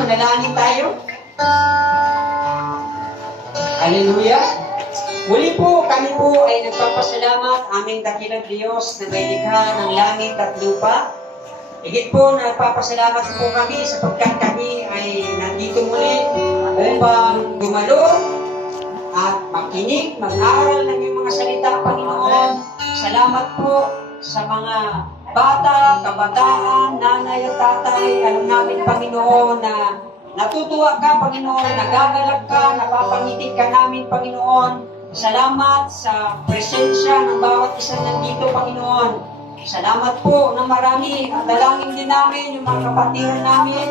Manalangin tayo. Hallelujah. Muli po, kami po ay nagpapasalamat aming dakilang Diyos na may likha ng langit at lupa. Higit po, nagpapasalamat po kami sapagkat kami ay nandito muli upang dumalo at makinig, mag-aral ng iyong mga salita, Panginoon. Salamat po sa mga bata, kabataan, nanay at tatay. Alam namin, Panginoon, na natutuwa ka, Panginoon, nagagalak ka, napapangiti ka namin, Panginoon. Salamat sa presensya ng bawat isa nandito, Panginoon. Salamat po na marami at dalangin din namin yung mga kapatiran namin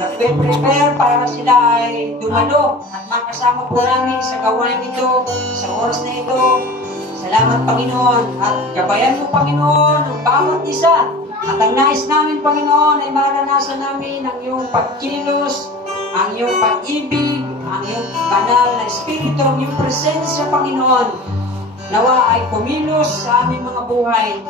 nagpe-prepare para sila ay dumalo at makasama po namin sa gawain ito, sa oras na ito. Salamat, Panginoon, at gabayan mo, Panginoon, ang bawat isa. At ang nais namin, Panginoon, ay maranasan namin ang iyong pagkilos, ang iyong pag-ibig, ang iyong banal na Espiritu, ang iyong presensya, Panginoon. Nawa ay kumilos sa aming mga buhay.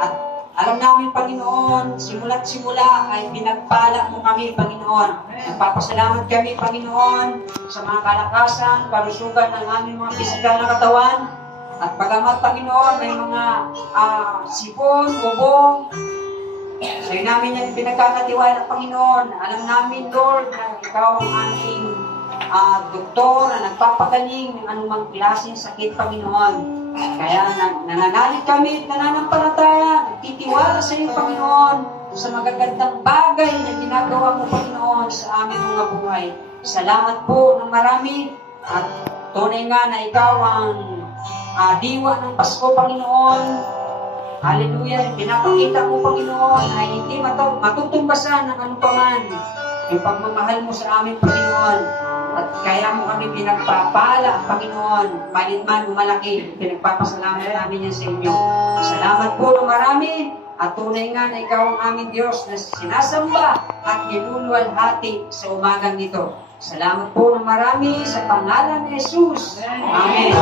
At alam namin, Panginoon, simula't simula ay pinagpala mo kami, Panginoon. Nagpapasalamat kami, Panginoon, sa mga kalakasan, kalusugan ng aming mga pisikal na katawan. At bagamat, Panginoon, may mga sipon, ubong, sa'yo namin yan pinagkakatiwala, Panginoon. Alam namin, Lord, na ikaw ang aming doktor na nagpapagaling ng anumang klaseng sakit, Panginoon. Kaya nananalig kami at nananampalataya, nagtitiwala sa iyo, Panginoon, sa magagandang bagay na ginagawa mo, Panginoon, sa aming mga buhay. Salamat po ng marami at tunay nga na ikaw ang diwa ng Pasko, Panginoon. Hallelujah. Pinapakita mo, Panginoon, ay hindi matutumbasan ng anupaman yung pagmamahal mo sa aming Panginoon. At kaya mo kami pinagpapala, Panginoon, malit man o malaki, pinagpapasalamat namin yan sa inyo. Salamat po ng marami at tunay nga na ikaw ang aming Diyos na sinasamba at niluluwalhati sa umagang nito. Salamat po ng marami sa pangalan ni Jesus. Amen.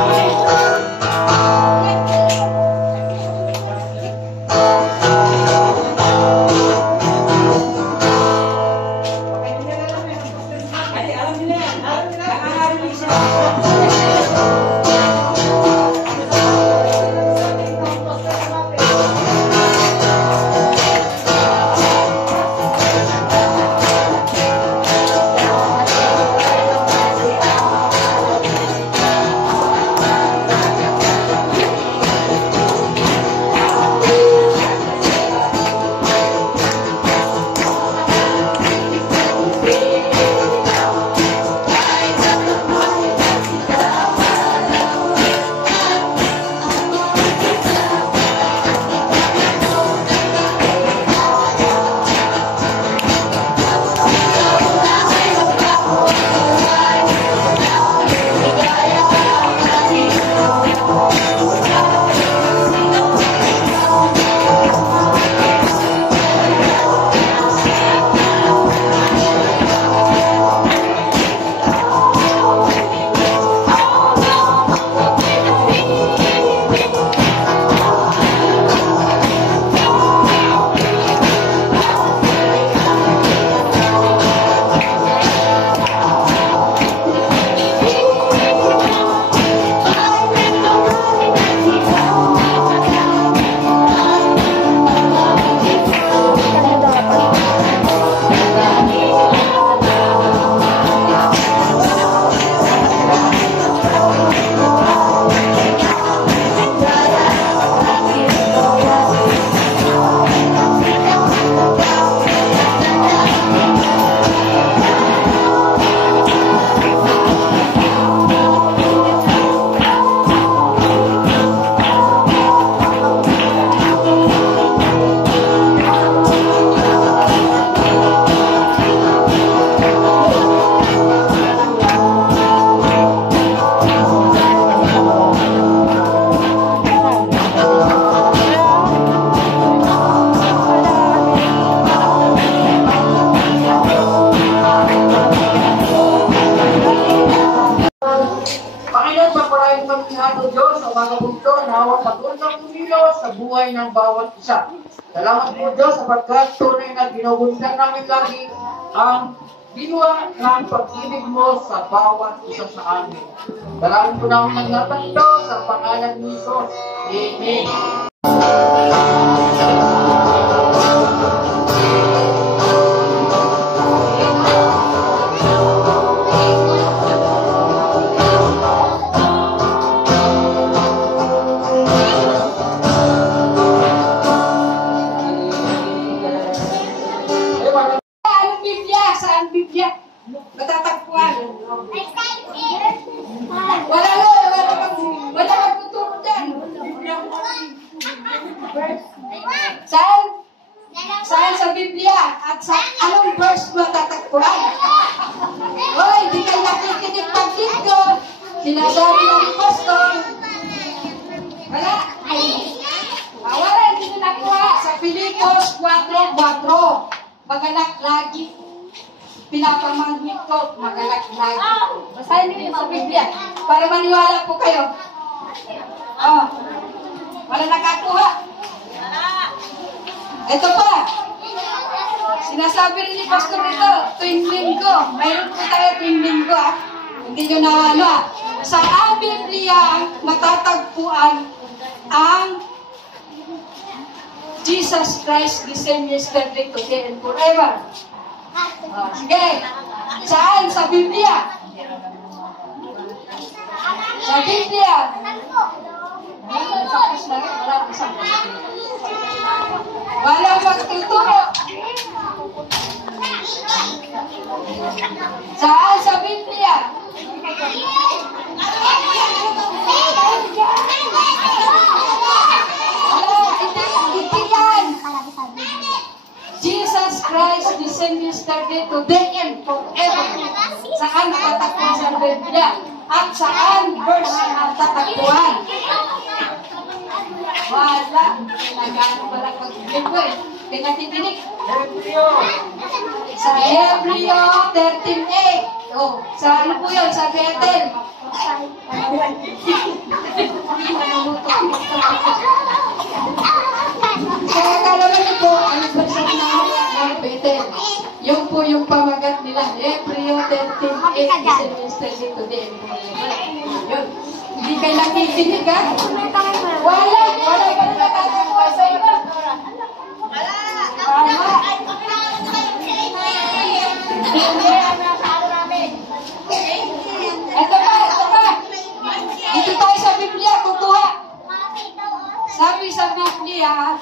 sa buhay ng bawat isa. Salamat po Diyos sapagkat tunay na ginugustan namin lagi ang diwa ng pag-ibig mo sa bawat isa sa amin. Dalangin po namin ng natanto sa pangalan ni Jesus. Amen. Saan sa Biblia? At sa anong verse mo tatakpuan? Hoy, di kayo nakikinig pag dito. Sinasabi ng pastor. Wala. Wala, hindi nyo nakuha. Sa Filipos 4:4. Magalak lagi. Pinapamanggit ko, magalak lagi. Basahin niyo sa Biblia. Para maniwala po kayo. Oh. Wala nakakuha. Ito pa. Sinasabi rin ni Pastor ito, tuwing linggo. Mayroon po tayo tuwing linggo. Hindi nyo na ano. Sa ang Biblia, matatagpuan ang Jesus Christ, the same yesterday, today, and forever. Sige. Saan? Sa Biblia. Sa Biblia. Tapos na rin. Wala. Walang magtuturo. Saan sa Biblia? Hindi yan. Jesus Christ descended yesterday, today, and forever. Saan tatakbuhan sa Biblia? At saan verse ang tatakbuhan? Wala. Nagano pala pag-ibig eh. Pinatidinig. Sa Hebreo 13:8. Oh, sa ano po yun? Sa Bethel. Kaya kalaman niyo po, ang verse ng Bethel. Yung po yung pamagat nila. Hebreo 13:8. Yesterday, today, and forever. Yun. Hindi kayo nakikinig ha? Wala ba nakatakuha sa iyo? Ito pa. Dito tayo sa Biblia, kukuha. Sabi sa Biblia,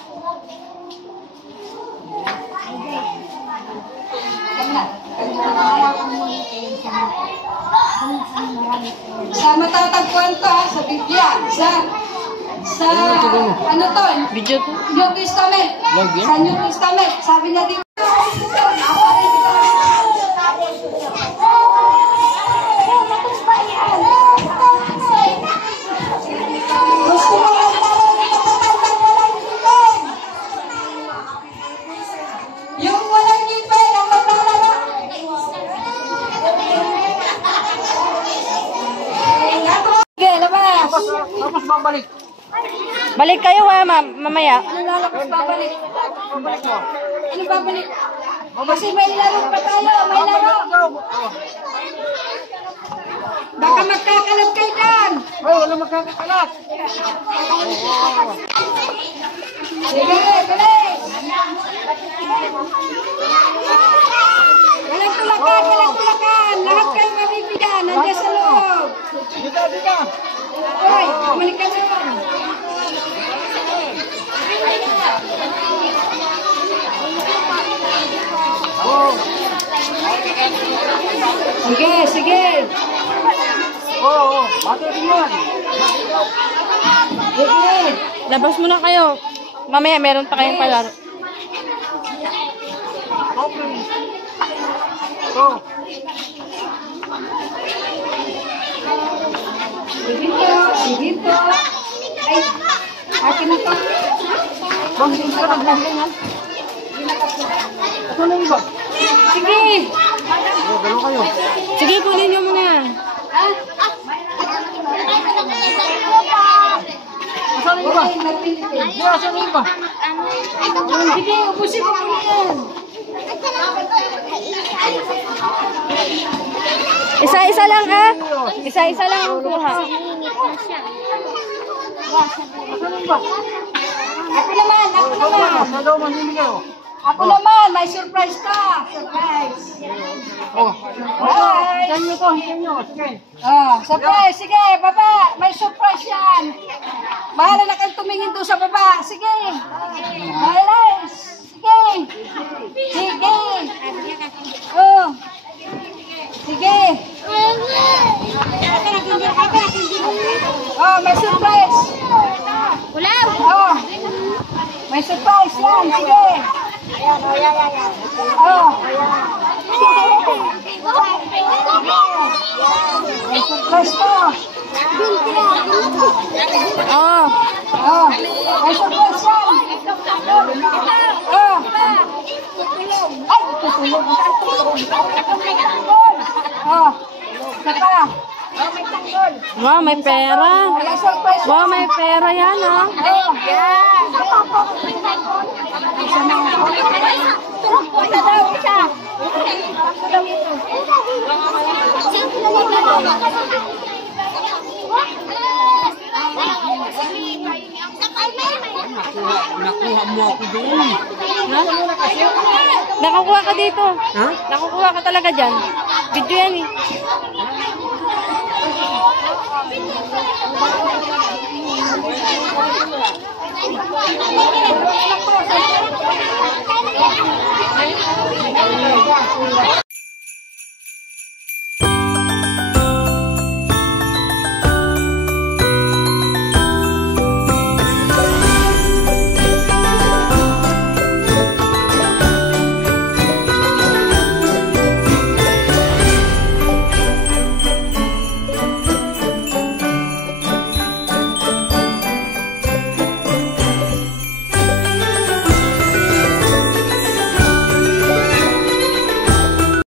sa matatagpuan to sa Biblia, sa ano to? New Testament. Sa New Testament, sabi na dito. Gusto mo ang yung walang ngipin ang maglalaro. Sige, labas. Tapos babalik. Balik kayo mamaya. Ano lalabas babalik? Ano babalik? Kasi may laro pa tayo, may laro. Baka magkakalat kayo dyan. Wala magkakalat. Sige, bilis. Walang tulakan. Lahat kayo mabibigyan. Nandiyan sa loob. Dito. Hoy, bumalik ka doon. Sige. Oo. Bate din yan. Sige. Labas muna kayo. Mamaya meron pa kayong palaro. Okay. Oh. Sige to. Ay, akin na to. Bangin ka ng ganyan. Ano na iba? Sige. Oh, gano'n kayo. Sige, kunin nyo muna. Asan yung iba? Okay, magpilitin. Yeah, asan yung iba? Sige, ubusin mo muna yan. Isa-isa lang Isa-isa lang ang kuha. Asan yung iba? Ako naman. Sa daw manhimig kayo. Ako naman, may surprise ka. Surprise. Oh. Bye. Hintayin nyo. Sige. Surprise. Sige, baba. May surprise yan. Bahala na kayong tumingin doon sa baba. Sige. Bahala. Sige. Oh. Sige. Oh, may surprise. Oh. May surprise yan. Sige. Oh. May surprise ko. Oh. Oh. May surprise yan. Oh. Ay, tutulog. Oh. Saka. Wow, may pera. May surprise yan. Wow, may pera yan, Oh. Isa daw, isa. Nakuha mo ako doon. Ha? Nakakuha ka dito. Ha? Nakakuha ka talaga dyan. Video yan eh.